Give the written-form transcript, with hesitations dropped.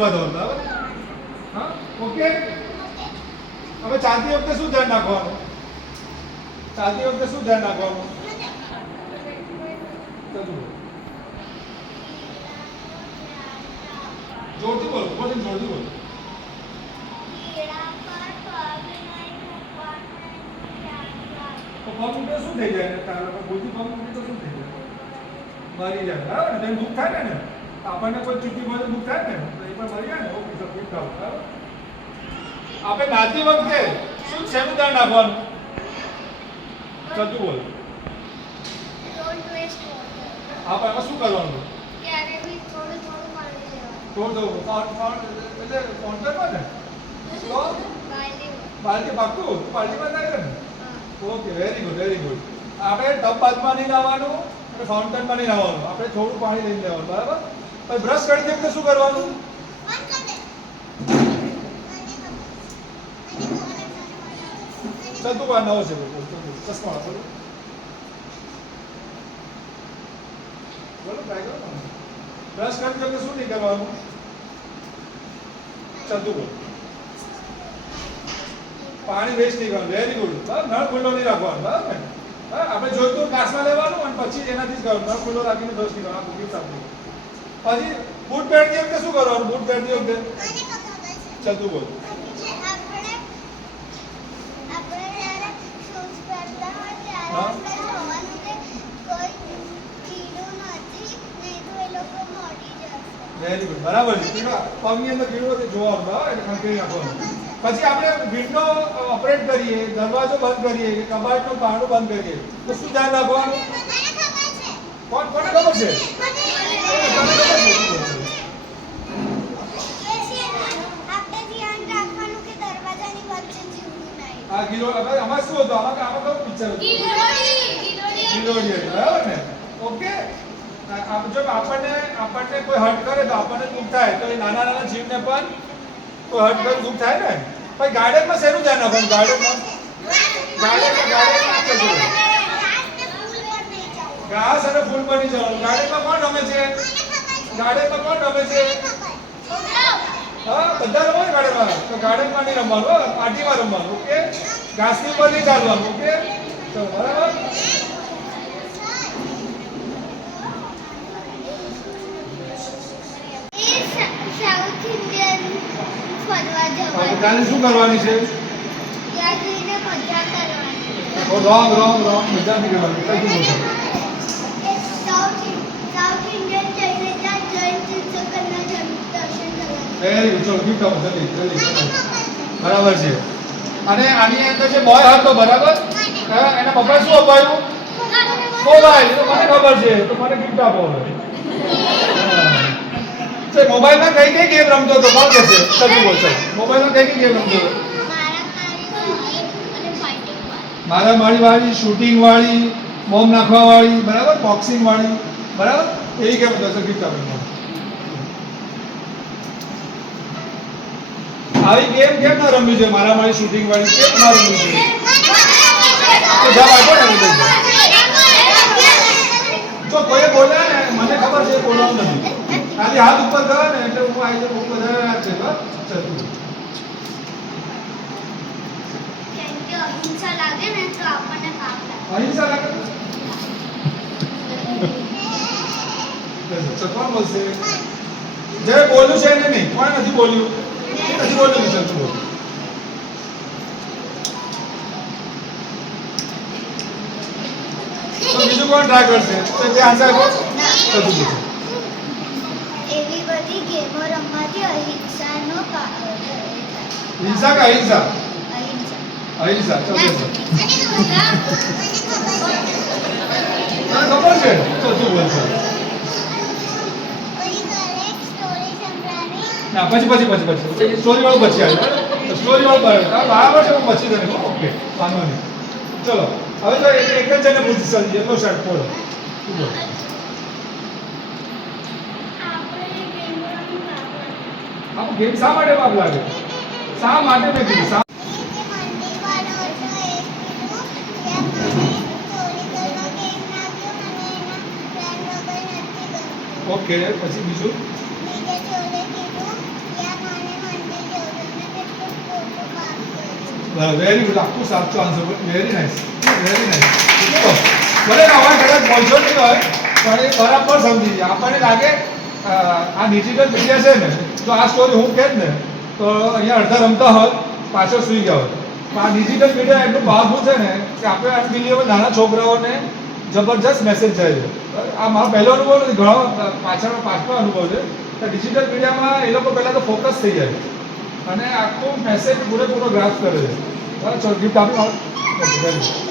ઊભા થવાનું બરાબર હા ઓકે હવે ચાલતી વખતે શું ધ્યાન રાખવાનું ચાલતી વખતે શું ધ્યાન રાખવાનું જોરથી બોલો જોરથી બોલો તો પગ મૂકે શું થઈ જાય તારા બોલથી પગ મૂકે તો શું થઈ જાય મરી જાય બરાબર ને દુઃખ થાય ને આપણને કોઈ ચૂંટી મળે દુઃખ થાય ને તો એ પણ મરી જાય ને ઓકે સર ગુડ થાવ બરાબર આપણે નાતી વખતે શું શેનું ધ્યાન રાખવાનું ચતું બોલ આપણે એમાં શું કરવાનું થોડું એટલે કોન્ટરમાં ને તો બાલટી પાકું બાલટીમાં થાય ને ઓકે વેરી ગુડ આપણે ટબ બાદમાં નહીં લાવવાનું અને ફાઉન્ટેનમાં નહીં લાવવાનું આપણે થોડું પાણી લઈને લેવાનું બરાબર પછી બ્રશ કરી વખતે શું કરવાનું ચતું બહાર નવો છે ચશ્મા બોલો બોલો ટ્રાય કરો બ્રશ કરી વખતે શું નહીં કરવાનું ચતું બોલો પાણી વેસ્ટ નહીં કરવાનું વેરી ગુડ નળ ખુલ્લો નહીં રાખવાનો બરાબર ને હા આપણે જોઈતું ગ્લાસમાં લેવાનું અને પછી એનાથી જ કરવાનું નળ ખુલ્લો રાખીને બ્રશ નહીં કરવાનું આ ગિફ્ટ આપી પછી બૂટ પહેરતી વખતે શું કરવાનું બૂટ પહેરતી વખતે ચતું બોલ વેરી ગુડ બરાબર છે પગની અંદર કીડો તે જોવાનું બરાબર એટલે ખંખેરી નાખવાનું પછી આપણે વિન્ડો ઓપરેટ કરીએ દરવાજો બંધ કરીએ કે કબાટનું બારણું બંધ કરીએ તો શું ધ્યાન રાખવાનું કોને ખબર છે આ ગિલો આમાં શું હતું આમાં કયું પિક્ચર હતું ગિલોડી બરાબર ને ઓકે જો આપણને કોઈ હર્ટ કરે તો આપણને દુઃખ થાય તો એ નાના જીવને પણ કોઈ હર્ટ કરે દુઃખ થાય ને પછી ગાર્ડનમાં શેનું ધ્યાન રાખવાનું ઘાસ અને ફૂલ પર નહીં જવાનું ગાર્ડનમાં કોણ રમે છે હા બધા રમો ને ગાર્ડનમાં તો ગાર્ડનમાં નહીં રમવાનું પાર્ટીમાં રમવાનું ઓકે ઘાસની ઉપર નહીં ચાલવાનું ઓકે ચલો બરાબર કાલે શું કરવાની છે રોંગ મજા નહીં કરવાની વેરી ગુડ ચલો ગિફ્ટ આપો જલ્દી બરાબર છે અને આની અંદર જે બોય હતો બરાબર એના પપ્પાએ શું અપાયું મોબાઈલ તો મને ખબર છે તો મને ગિફ્ટ આપો હવે મોબાઈલમાં કઈ ગેમ રમતો હતો કોણ કહેશે ચલ બોલ ચલ મોબાઈલમાં કઈ ગેમ રમતો હતો મારા મારી વાળી શૂટિંગ વાળી બોમ્બ નાખવા વાળી બરાબર બોક્સિંગ વાળી બરાબર એવી ગેમ હતો સર ગિફ્ટ આપો આવી ગેમ કેમ ના રમવી છે મારા મારી શૂટિંગ વાળી કેમ ના રમવી છે તો જવાબ આપો ને જો કોઈ બોલ્યા ને મને ખબર છે બોલવાનું નથી ખાલી હાથ ઉપર કરે ને એટલે હું આવી જાય ઉપર યાદ છે બસ ચલ અહિંસા લાગે ને તો આપણને પાપ લાગે અહિંસા લાગે ચલ કોણ બોલશે જે બોલ્યું છે એને નહીં કોણ નથી બોલ્યું નથી બોલ્યું ચલ તું બોલ તો બીજું કોણ ટ્રાય કરશે તો તે આન્સર આપો ચલ તું બોલ એવી બધી ગેમો રમવાથી અહિંસાનો હિંસા કે અહિંસા અહિંસા ચલ બોલ ખબર છે ચલ તું બોલ ના પછી સ્ટોરી વાળું પછી આવે સ્ટોરી વાળું બરાબર છે હું પછી તને ઓકે વાંધો નહીં ચલો હવે તો એક જ જણે પૂછી શકીએ એટલો શર્ટ બોલો આપણે ગેમ શા માટે પાપ લાગે શા માટે મેં કીધું શા ઓકે પછી બીજું વેરી ગુડ, આખું સાચો answer. Very nice, very nice. ભલે આવા કદાચ બોલશો નહીં હોય પણ એ બરાબર સમજી જાય. આપણને લાગે આ ડિજિટલ મીડિયા છે ને, તો આ સ્ટોરી હું કહે ને તો અહીંયા અડધા રમતા હોત, પાછળ સૂઈ ગયા હોત. પણ આ ડિજિટલ મીડિયા એટલું પાવરફુલ છે ને કે આપણે આ મીડિયામાં નાના છોકરાઓને જબરજસ્ત મેસેજ જાય છે. આ મારો પહેલો અનુભવ નથી, ઘણો પાછળનો અનુભવ છે. તો ડિજિટલ મીડિયામાં એ લોકો પહેલાં તો ફોકસ થઈ જાય અને આખું મેસેજ પૂરેપૂરો ગ્રાફ કરે છે. ચલો ગિફ્ટ આપી.